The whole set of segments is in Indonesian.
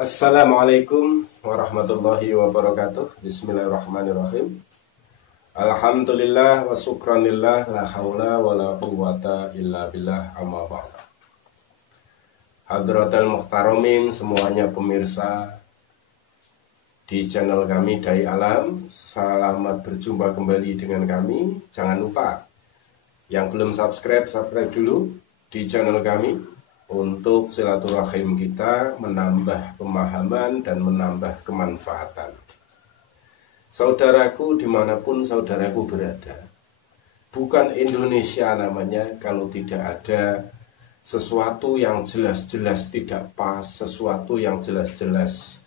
Assalamualaikum warahmatullahi wabarakatuh. Bismillahirrahmanirrahim. Alhamdulillah wa syukranillah, la haula wa la quwwata illa billah, amma ba'd. Hadratul muhtaramin, semuanya pemirsa di channel kami Dai Alam, selamat berjumpa kembali dengan kami. Jangan lupa yang belum subscribe dulu di channel kami untuk silaturahim kita, menambah pemahaman dan menambah kemanfaatan. Saudaraku, dimanapun saudaraku berada, bukan Indonesia namanya kalau tidak ada sesuatu yang jelas-jelas tidak pas, sesuatu yang jelas-jelas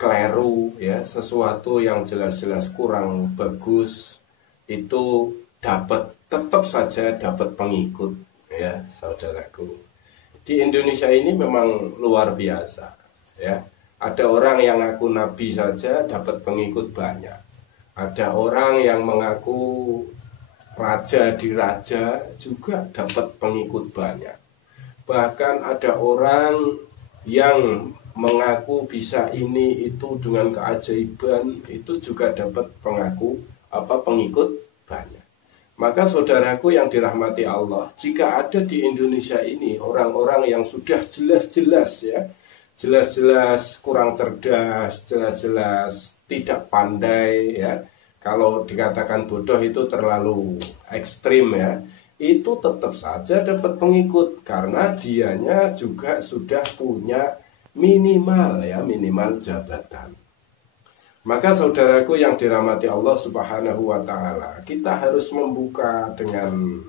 keliru, ya, sesuatu yang jelas-jelas kurang bagus, itu tetap saja dapat pengikut. Ya, saudaraku, di Indonesia ini memang luar biasa, ya. Ada orang yang ngaku nabi saja dapat pengikut banyak. Ada orang yang mengaku raja di raja juga dapat pengikut banyak. Bahkan ada orang yang mengaku bisa ini itu dengan keajaiban, itu juga dapat pengikut banyak. Maka saudaraku yang dirahmati Allah, jika ada di Indonesia ini orang-orang yang sudah jelas-jelas, ya, jelas-jelas kurang cerdas, jelas-jelas tidak pandai, ya, kalau dikatakan bodoh itu terlalu ekstrim, ya, itu tetap saja dapat pengikut karena dianya juga sudah punya minimal jabatan. Maka saudaraku yang dirahmati Allah Subhanahu wa Ta'ala, kita harus membuka dengan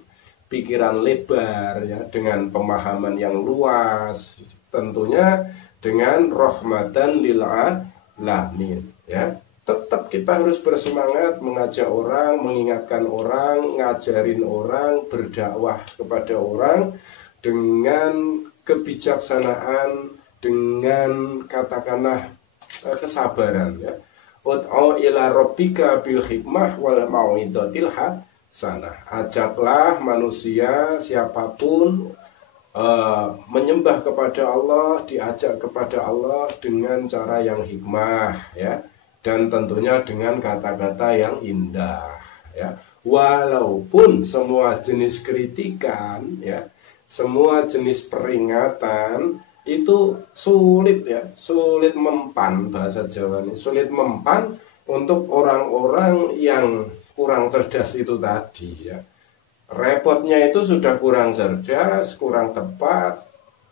pikiran lebar, ya, dengan pemahaman yang luas, tentunya dengan rahmatan lil alamin, ya. Tetap kita harus bersemangat mengajak orang, mengingatkan orang, ngajarin orang, berdakwah kepada orang dengan kebijaksanaan, dengan katakanlah kesabaran, ya. Ud'u ila rabbika bil hikmah wal mau'izatil hasanah. Ajaklah manusia siapapun menyembah kepada Allah, diajak kepada Allah dengan cara yang hikmah, ya, dan tentunya dengan kata-kata yang indah, ya. Walaupun semua jenis kritikan, ya, semua jenis peringatan itu sulit, ya, sulit mempan, bahasa Jawa ini sulit mempan untuk orang-orang yang kurang cerdas itu tadi, ya. Repotnya itu sudah kurang cerdas, kurang tepat,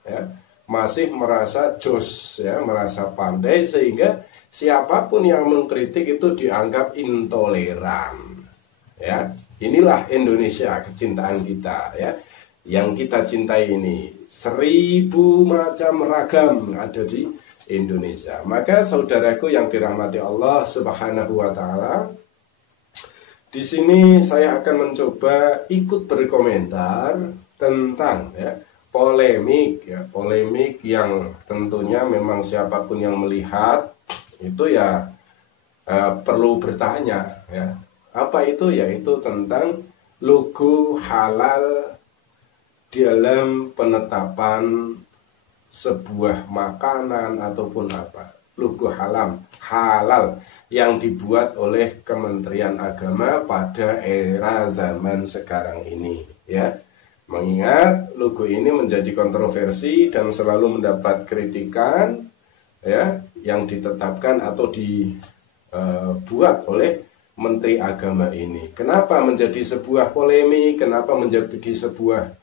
ya, masih merasa jos, ya, merasa pandai, sehingga siapapun yang mengkritik itu dianggap intoleran, ya. Inilah Indonesia, kecintaan kita, ya, yang kita cintai ini. 1000 macam ragam ada di Indonesia. Maka saudaraku yang dirahmati Allah Subhanahu wa Ta'ala, di sini saya akan mencoba ikut berkomentar tentang, ya, polemik, ya, polemik yang tentunya memang siapapun yang melihat itu ya perlu bertanya, ya. Apa itu? Yaitu tentang logo halal dalam penetapan sebuah makanan ataupun apa, logo halal yang dibuat oleh Kementerian Agama pada era zaman sekarang ini, ya. Mengingat logo ini menjadi kontroversi dan selalu mendapat kritikan, ya, yang ditetapkan atau dibuat oleh Menteri Agama ini. Kenapa menjadi sebuah polemik? Kenapa menjadi sebuah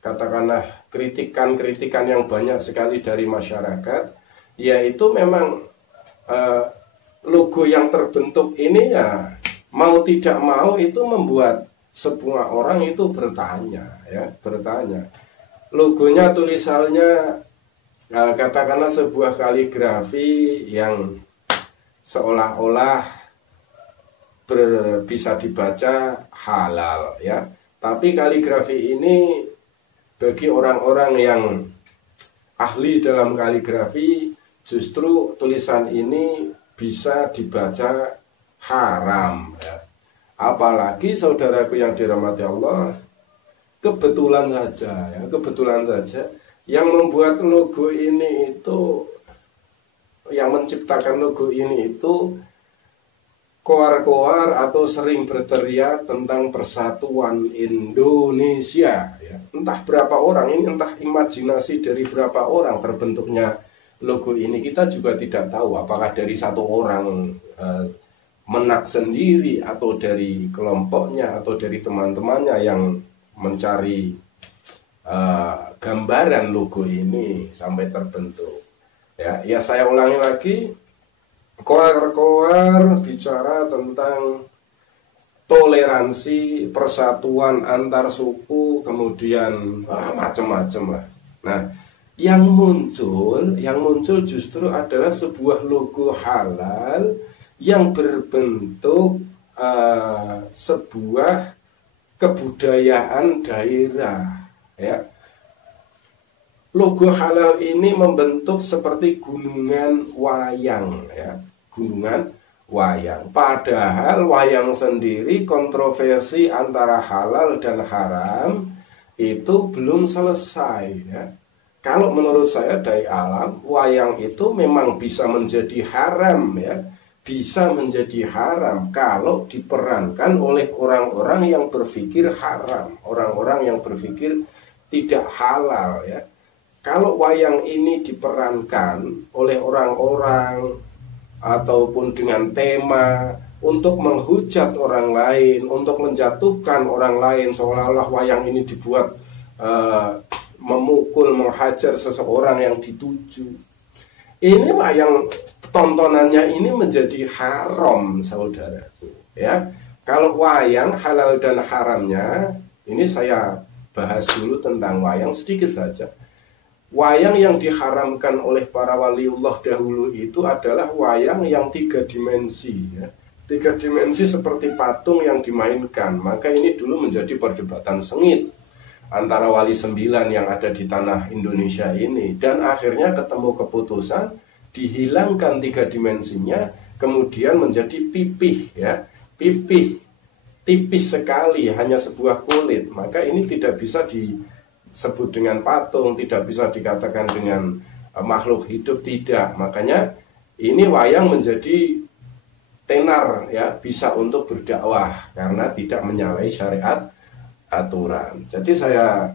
katakanlah kritikan yang banyak sekali dari masyarakat? Yaitu memang logo yang terbentuk ini, ya, mau tidak mau itu membuat semua orang itu bertanya, ya, bertanya. Logonya, tulisannya katakanlah sebuah kaligrafi yang seolah-olah bisa dibaca halal, ya. Tapi kaligrafi ini bagi orang-orang yang ahli dalam kaligrafi, justru tulisan ini bisa dibaca haram, ya. Apalagi saudaraku yang dirahmati Allah, kebetulan saja, ya, kebetulan saja Yang membuat logo ini itu, yang menciptakan logo ini itu koar-koar atau sering berteriak tentang persatuan Indonesia. Ya. Entah berapa orang ini, entah imajinasi dari berapa orang terbentuknya logo ini, kita juga tidak tahu apakah dari satu orang menak sendiri atau dari kelompoknya atau dari teman-temannya yang mencari gambaran logo ini sampai terbentuk. Ya saya ulangi lagi. Koar-koar bicara tentang toleransi, persatuan antar suku, kemudian macam-macam lah. Nah, yang muncul justru adalah sebuah logo halal yang berbentuk sebuah kebudayaan daerah. Ya. Logo halal ini membentuk seperti gunungan wayang, ya, gunungan wayang. Padahal wayang sendiri kontroversi antara halal dan haram itu belum selesai. Ya. Kalau menurut saya dari alam, wayang itu memang bisa menjadi haram, ya, bisa menjadi haram kalau diperankan oleh orang-orang yang berpikir haram, orang-orang yang berpikir tidak halal, ya. Kalau wayang ini diperankan oleh orang-orang ataupun dengan tema untuk menghujat orang lain, untuk menjatuhkan orang lain, seolah-olah wayang ini dibuat memukul, menghajar seseorang yang dituju. Ini wayang, tontonannya ini menjadi haram, saudaraku. Ya, kalau wayang halal dan haramnya, ini saya bahas dulu tentang wayang sedikit saja. Wayang yang diharamkan oleh para waliullah dahulu itu adalah wayang yang 3 dimensi, ya. 3 dimensi seperti patung yang dimainkan. Maka ini dulu menjadi perdebatan sengit antara wali 9 yang ada di tanah Indonesia ini. Dan akhirnya ketemu keputusan dihilangkan 3 dimensinya, kemudian menjadi pipih, ya. Pipih, tipis sekali, hanya sebuah kulit. Maka ini tidak bisa disebut dengan patung, tidak bisa dikatakan dengan makhluk hidup, tidak. Makanya ini wayang menjadi tenar, ya, bisa untuk berdakwah karena tidak menyalahi syariat aturan. Jadi saya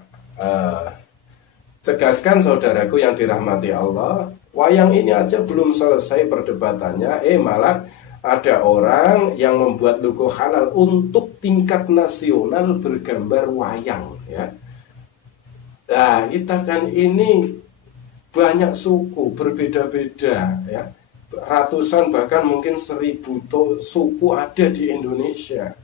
tegaskan, saudaraku yang dirahmati Allah, wayang ini aja belum selesai perdebatannya, malah ada orang yang membuat logo halal untuk tingkat nasional bergambar wayang, ya. Nah, kita kan ini banyak suku, berbeda-beda, ya. Ratusan bahkan mungkin 1000 suku ada di Indonesia.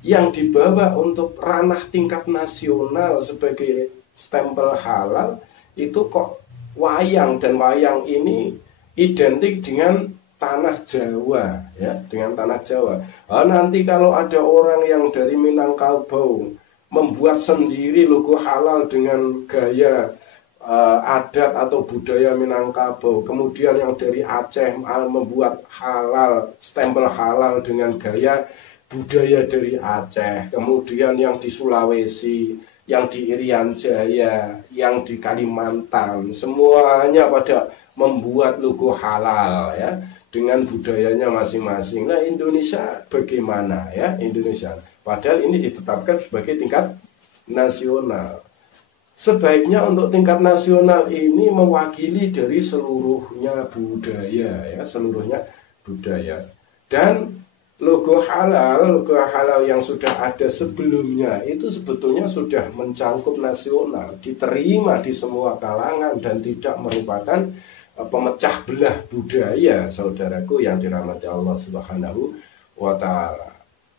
Yang dibawa untuk ranah tingkat nasional sebagai stempel halal itu kok wayang, dan wayang ini identik dengan tanah Jawa, ya, dengan tanah Jawa. Nanti kalau ada orang yang dari Minangkabau membuat sendiri logo halal dengan gaya adat atau budaya Minangkabau, kemudian yang dari Aceh membuat halal, stempel halal dengan gaya budaya dari Aceh, kemudian yang di Sulawesi, yang di Irian Jaya, yang di Kalimantan, semuanya pada membuat logo halal, ya, dengan budayanya masing-masing. Nah, Indonesia bagaimana, ya, Indonesia? Padahal ini ditetapkan sebagai tingkat nasional. Sebaiknya untuk tingkat nasional ini mewakili dari seluruhnya budaya, ya, seluruhnya budaya. Dan logo halal yang sudah ada sebelumnya itu sebetulnya sudah mencakup nasional, diterima di semua kalangan dan tidak merupakan pemecah belah budaya, saudaraku yang dirahmati Allah Subhanahu wa Ta'ala.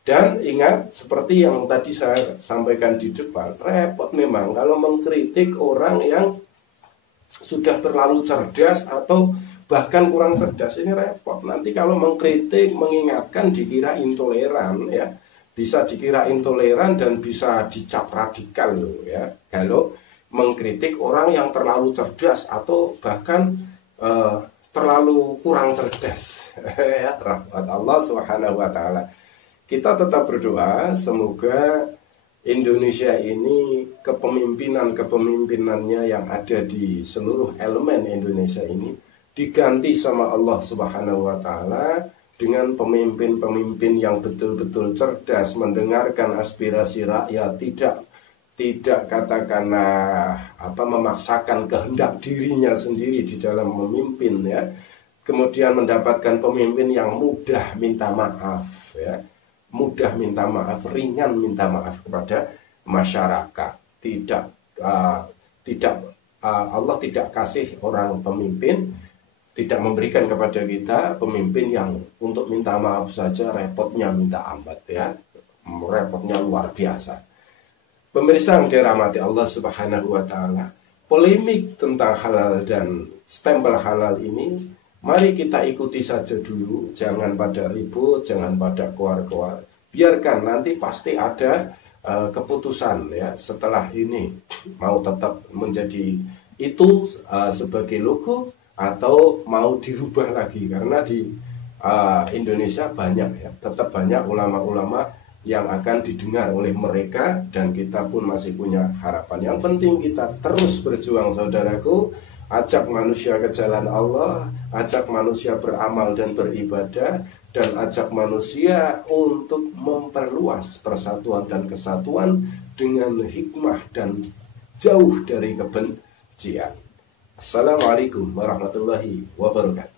Dan ingat, seperti yang tadi saya sampaikan di depan, repot memang kalau mengkritik orang yang sudah terlalu cerdas atau bahkan kurang cerdas. Ini repot. Nanti kalau mengkritik, mengingatkan dikira intoleran, ya. Bisa dikira intoleran dan bisa dicap radikal loh, ya. Kalau mengkritik orang yang terlalu cerdas atau bahkan terlalu kurang cerdas. Ya, rahmat Allah Subhanahu wa Ta'ala. Kita tetap berdoa semoga Indonesia ini kepemimpinannya yang ada di seluruh elemen Indonesia ini diganti sama Allah Subhanahu wa taala dengan pemimpin-pemimpin yang betul-betul cerdas, mendengarkan aspirasi rakyat, tidak katakanlah memaksakan kehendak dirinya sendiri di dalam memimpin, ya. Kemudian mendapatkan pemimpin yang mudah minta maaf, ya. Mudah minta maaf, ringan minta maaf kepada masyarakat. Allah tidak kasih orang pemimpin, tidak memberikan kepada kita pemimpin yang untuk minta maaf saja repotnya minta amat, ya. Repotnya luar biasa. Pemirsa yang dirahmati Allah Subhanahu wa taala, polemik tentang halal dan stempel halal ini mari kita ikuti saja dulu, jangan pada ribut, jangan pada koar-koar. Biarkan nanti pasti ada keputusan, ya, setelah ini mau tetap menjadi itu sebagai logo atau mau dirubah lagi, karena di Indonesia banyak, ya, tetap banyak ulama-ulama yang akan didengar oleh mereka dan kita pun masih punya harapan. Yang penting kita terus berjuang, saudaraku. Ajak manusia ke jalan Allah, ajak manusia beramal dan beribadah, dan ajak manusia untuk memperluas persatuan dan kesatuan dengan hikmah dan jauh dari kebencian. Assalamualaikum warahmatullahi wabarakatuh.